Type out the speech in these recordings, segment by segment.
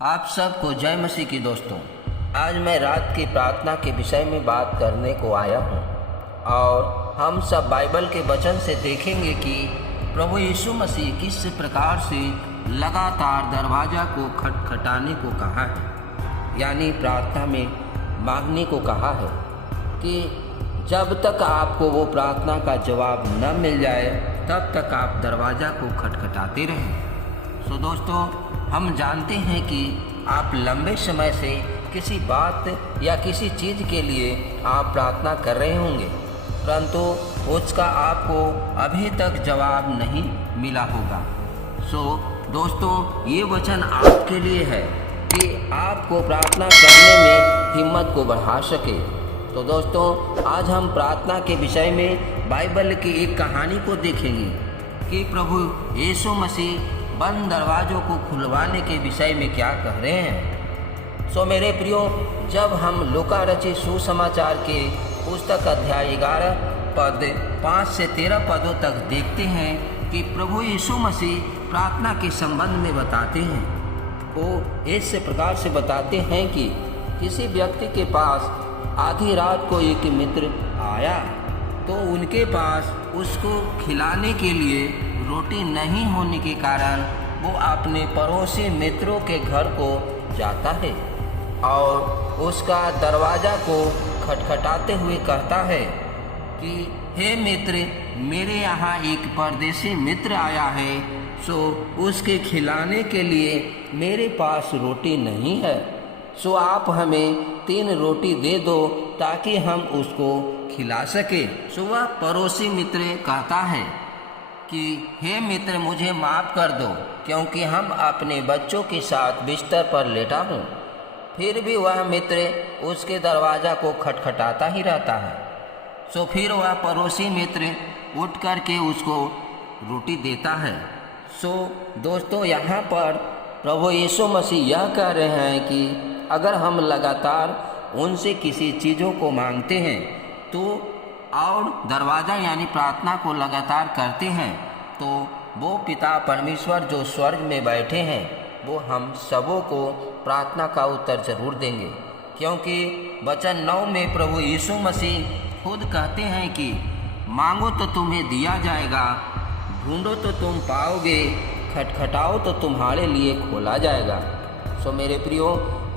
आप सबको जय मसीह की दोस्तों। आज मैं रात की प्रार्थना के विषय में बात करने को आया हूँ और हम सब बाइबल के वचन से देखेंगे कि प्रभु यीशु मसीह किस प्रकार से लगातार दरवाज़ा को खटखटाने को कहा है, यानी प्रार्थना में मांगने को कहा है कि जब तक आपको वो प्रार्थना का जवाब न मिल जाए तब तक आप दरवाज़ा को खटखटाते रहें। तो दोस्तों, हम जानते हैं कि आप लंबे समय से किसी बात या किसी चीज़ के लिए आप प्रार्थना कर रहे होंगे, परंतु उसका आपको अभी तक जवाब नहीं मिला होगा। दोस्तों, ये वचन आपके लिए है कि आपको प्रार्थना करने में हिम्मत को बढ़ा सके। तो दोस्तों, आज हम प्रार्थना के विषय में बाइबल की एक कहानी को देखेंगे कि प्रभु यीशु मसीह बंद दरवाज़ों को खुलवाने के विषय में क्या कह रहे हैं। मेरे प्रियो, जब हम लूका रचित सुसमाचार के पुस्तक अध्याय 11 पद 5 से 13 पदों तक देखते हैं कि प्रभु यीशु मसीह प्रार्थना के संबंध में बताते हैं। वो इस प्रकार से बताते हैं कि किसी व्यक्ति के पास आधी रात को एक मित्र आया तो उनके पास उसको खिलाने के लिए रोटी नहीं होने के कारण वो अपने पड़ोसी मित्रों के घर को जाता है और उसका दरवाज़ा को खटखटाते हुए कहता है कि हे मित्र, मेरे यहाँ एक परदेसी मित्र आया है, उसके खिलाने के लिए मेरे पास रोटी नहीं है, आप हमें 3 रोटी दे दो ताकि हम उसको खिला सके। वह पड़ोसी मित्र कहता है कि हे मित्र, मुझे माफ़ कर दो क्योंकि हम अपने बच्चों के साथ बिस्तर पर लेटा हूँ। फिर भी वह मित्र उसके दरवाज़ा को खटखटाता ही रहता है। फिर वह पड़ोसी मित्र उठ कर के उसको रोटी देता है। दोस्तों, यहाँ पर प्रभु यीशु मसीह यह कह रहे हैं कि अगर हम लगातार उनसे किसी चीज़ों को मांगते हैं तो और दरवाज़ा यानी प्रार्थना को लगातार करते हैं तो वो पिता परमेश्वर जो स्वर्ग में बैठे हैं वो हम सबों को प्रार्थना का उत्तर जरूर देंगे, क्योंकि वचन 9 में प्रभु यीशु मसीह खुद कहते हैं कि मांगो तो तुम्हें दिया जाएगा, ढूंढो तो तुम पाओगे, खटखटाओ तो तुम्हारे लिए खोला जाएगा। मेरे प्रियो,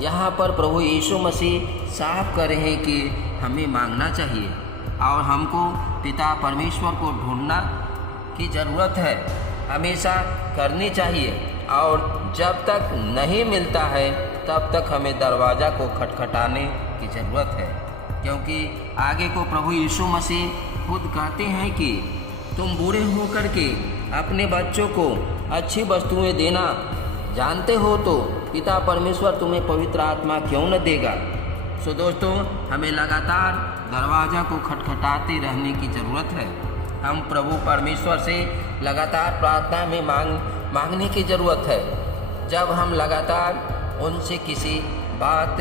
यहाँ पर प्रभु यीशु मसीह साफ कर रहे हैं कि हमें मांगना चाहिए और हमको पिता परमेश्वर को ढूंढना की ज़रूरत है, हमेशा करनी चाहिए। और जब तक नहीं मिलता है तब तक हमें दरवाज़ा को खटखटाने की ज़रूरत है, क्योंकि आगे को प्रभु यीशु मसीह खुद कहते हैं कि तुम बूढ़े होकर के अपने बच्चों को अच्छी वस्तुएं देना जानते हो तो पिता परमेश्वर तुम्हें पवित्र आत्मा क्यों न देगा। दोस्तों, हमें लगातार दरवाज़ा को खटखटाते रहने की ज़रूरत है। हम प्रभु परमेश्वर से लगातार प्रार्थना में मांगने की ज़रूरत है। जब हम लगातार उनसे किसी बात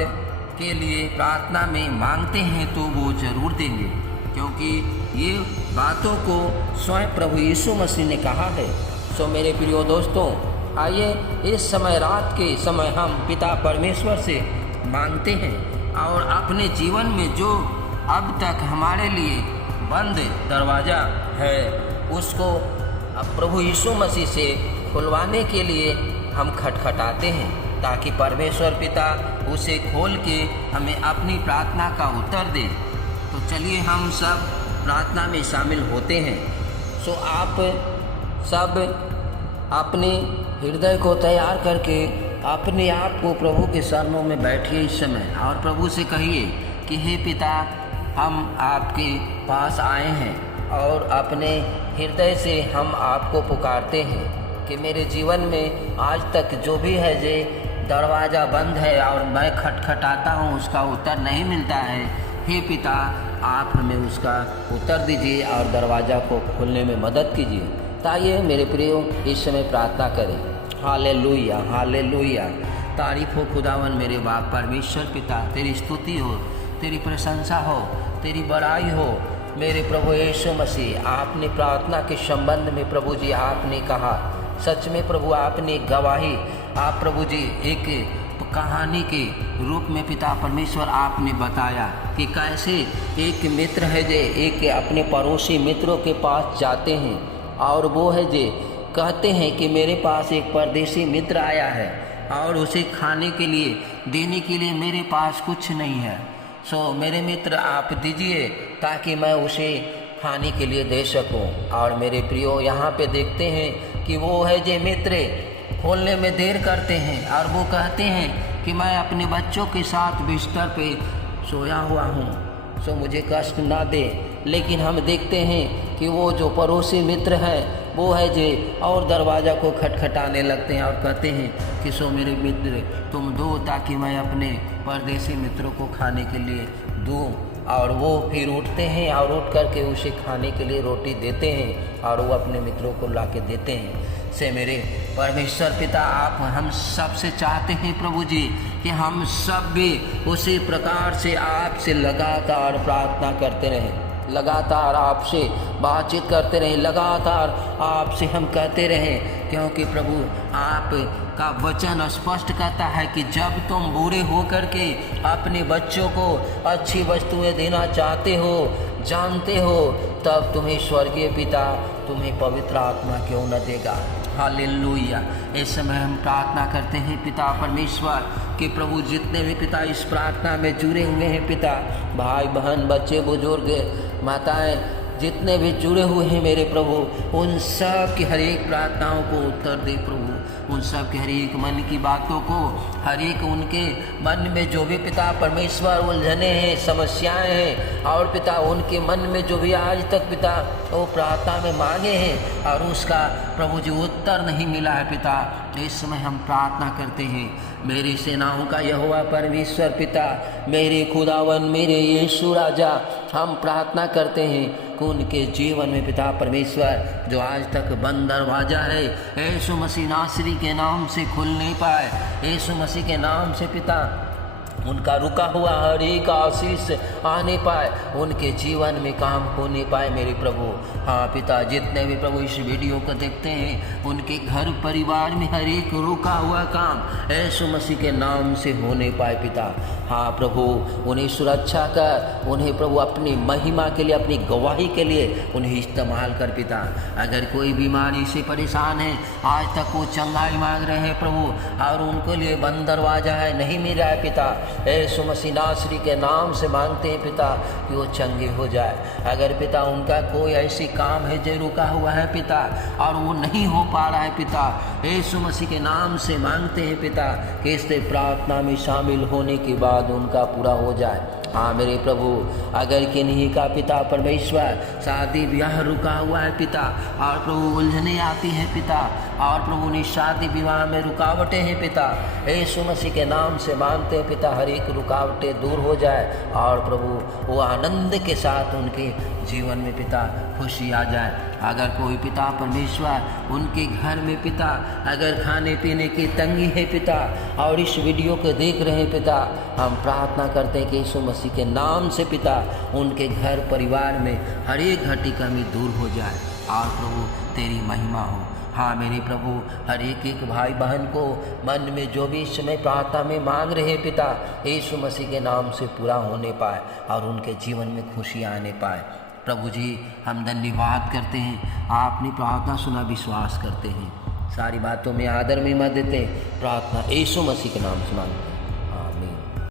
के लिए प्रार्थना में मांगते हैं तो वो ज़रूर देंगे, क्योंकि ये बातों को स्वयं प्रभु यीशु मसीह ने कहा है। मेरे प्रिय दोस्तों, आइए इस समय रात के समय हम पिता परमेश्वर से मांगते हैं और अपने जीवन में जो अब तक हमारे लिए बंद दरवाज़ा है उसको प्रभु यीशु मसीह से खुलवाने के लिए हम खटखटाते हैं, ताकि परमेश्वर पिता उसे खोल के हमें अपनी प्रार्थना का उत्तर दे। तो चलिए हम सब प्रार्थना में शामिल होते हैं। आप सब अपने हृदय को तैयार करके अपने आप को प्रभु के चरणों में बैठिए इस समय और प्रभु से कहिए कि हे पिता, हम आपके पास आए हैं और अपने हृदय से हम आपको पुकारते हैं कि मेरे जीवन में आज तक जो भी है जे दरवाज़ा बंद है और मैं खटखटाता हूँ उसका उत्तर नहीं मिलता है, हे पिता आप हमें उसका उत्तर दीजिए और दरवाज़ा को खोलने में मदद कीजिए। ताइए मेरे प्रियो इस समय प्रार्थना करें। Hallelujah, hallelujah. तारीफ हो खुदावन मेरे बाप परमेश्वर पिता, तेरी स्तुति हो, तेरी प्रशंसा हो, तेरी बड़ाई हो। मेरे प्रभु यीशु मसीह, आपने प्रार्थना के संबंध में प्रभु जी आपने कहा, सच में प्रभु आपने गवाही, आप प्रभु जी एक कहानी के रूप में पिता परमेश्वर आपने बताया कि कैसे एक मित्र है जे एक अपने पड़ोसी मित्रों के पास जाते हैं और वो है जे कहते हैं कि मेरे पास एक परदेसी मित्र आया है और उसे खाने के लिए देने के लिए मेरे पास कुछ नहीं है। सो मेरे मित्र आप दीजिए ताकि मैं उसे खाने के लिए दे सकूं। और मेरे प्रियो यहाँ पे देखते हैं कि वो है जे मित्र खोलने में देर करते हैं और वो कहते हैं कि मैं अपने बच्चों के साथ बिस्तर पे सोया हुआ हूँ, सो मुझे कष्ट ना दे। लेकिन हम देखते हैं कि वो जो पड़ोसी मित्र हैं वो है जे और दरवाज़ा को खटखटाने लगते हैं और कहते हैं कि सो मेरे मित्र तुम दो ताकि मैं अपने परदेसी मित्रों को खाने के लिए दूँ। और वो फिर उठते हैं और उठ करके उसे खाने के लिए रोटी देते हैं और वो अपने मित्रों को ला के देते हैं। से मेरे परमेश्वर पिता आप हम सब से चाहते हैं प्रभु जी कि हम सब भी उसी प्रकार से आपसे लगातार प्रार्थना करते रहें, लगातार आपसे बातचीत करते रहें, लगातार आपसे हम कहते रहें, क्योंकि प्रभु आपका वचन स्पष्ट कहता है कि जब तुम बूढ़े हो करके अपने बच्चों को अच्छी वस्तुएं देना चाहते हो, जानते हो, तब तुम्हें स्वर्गीय पिता तुम्हें पवित्र आत्मा क्यों न देगा। हालेलुया। इस समय हम प्रार्थना करते हैं पिता परमेश्वर कि प्रभु जितने भी पिता इस प्रार्थना में जुड़े हुए हैं पिता, भाई बहन बच्चे बुजुर्ग माताएं जितने भी जुड़े हुए हैं मेरे प्रभु, उन सब की हर एक प्रार्थनाओं को उत्तर दे प्रभु, उन सब के हर एक मन की बातों को, हर एक उनके मन में जो भी पिता परमेश्वर उलझने हैं, समस्याएं हैं, और पिता उनके मन में जो भी आज तक पिता वो प्रार्थना में मांगे हैं और उसका प्रभु जी उत्तर नहीं मिला है पिता, इस समय हम प्रार्थना करते हैं मेरी सेनाओं का यहोवा परमेश्वर पिता, मेरे खुदावन, मेरे यीशु राजा, हम प्रार्थना करते हैं कि उनके जीवन में पिता परमेश्वर जो आज तक बंद दरवाजा है यीशु मसीह नासरी के नाम से खुल नहीं पाए, यीशु मसीह के नाम से पिता उनका रुका हुआ हर एक आशीष आने पाए, उनके जीवन में काम होने पाए मेरे प्रभु। हाँ पिता, जितने भी प्रभु इस वीडियो को देखते हैं उनके घर परिवार में हर एक रुका हुआ काम यीशु मसीह के नाम से होने पाए पिता। हाँ प्रभु, उन्हें सुरक्षा कर, उन्हें प्रभु अपनी महिमा के लिए, अपनी गवाही के लिए उन्हें इस्तेमाल कर पिता। अगर कोई बीमारी से परेशान है, आज तक वो चंगाई मांग रहे हैं प्रभु और उनके लिए बंद दरवाजा है, नहीं मिल रहा है पिता, यीशु मसीह नासरी के नाम से मांगते हैं पिता कि वो चंगे हो जाए। अगर पिता उनका कोई ऐसी काम है जो रुका हुआ है पिता और वो नहीं हो पा रहा है पिता, यीशु मसीह के नाम से मांगते हैं पिता कि इस प्रार्थना में शामिल होने के बाद उनका पूरा हो जाए। हाँ मेरे प्रभु, अगर किन्हीं का पिता परमेश्वर शादी ब्याह रुका हुआ है पिता और प्रभु उलझने आती है पिता और प्रभु उन्हें शादी विवाह में रुकावटें हैं पिता, यीशु मसीह के नाम से मांगते हैं पिता हर एक रुकावटें दूर हो जाए और प्रभु वो आनंद के साथ उनके जीवन में पिता खुशी आ जाए। अगर कोई पिता परमेश्वर उनके घर में पिता अगर खाने पीने की तंगी है पिता और इस वीडियो को देख रहे हैं पिता, हम प्रार्थना करते हैं कि यीशु मसीह के नाम से पिता उनके घर परिवार में हर एक घटी कमी दूर हो जाए और प्रभु तेरी महिमा हो। हाँ मेरे प्रभु, हर एक भाई बहन को मन में जो भी इस समय प्रार्थना में मांग रहे पिता, यीशु मसीह के नाम से पूरा होने पाए और उनके जीवन में खुशी आने पाए। प्रभु जी हम धन्यवाद करते हैं, आपने प्रार्थना सुना, विश्वास करते हैं, सारी बातों में आदर में मत देते, प्रार्थना यीशु मसीह के नाम से मांगते हैं।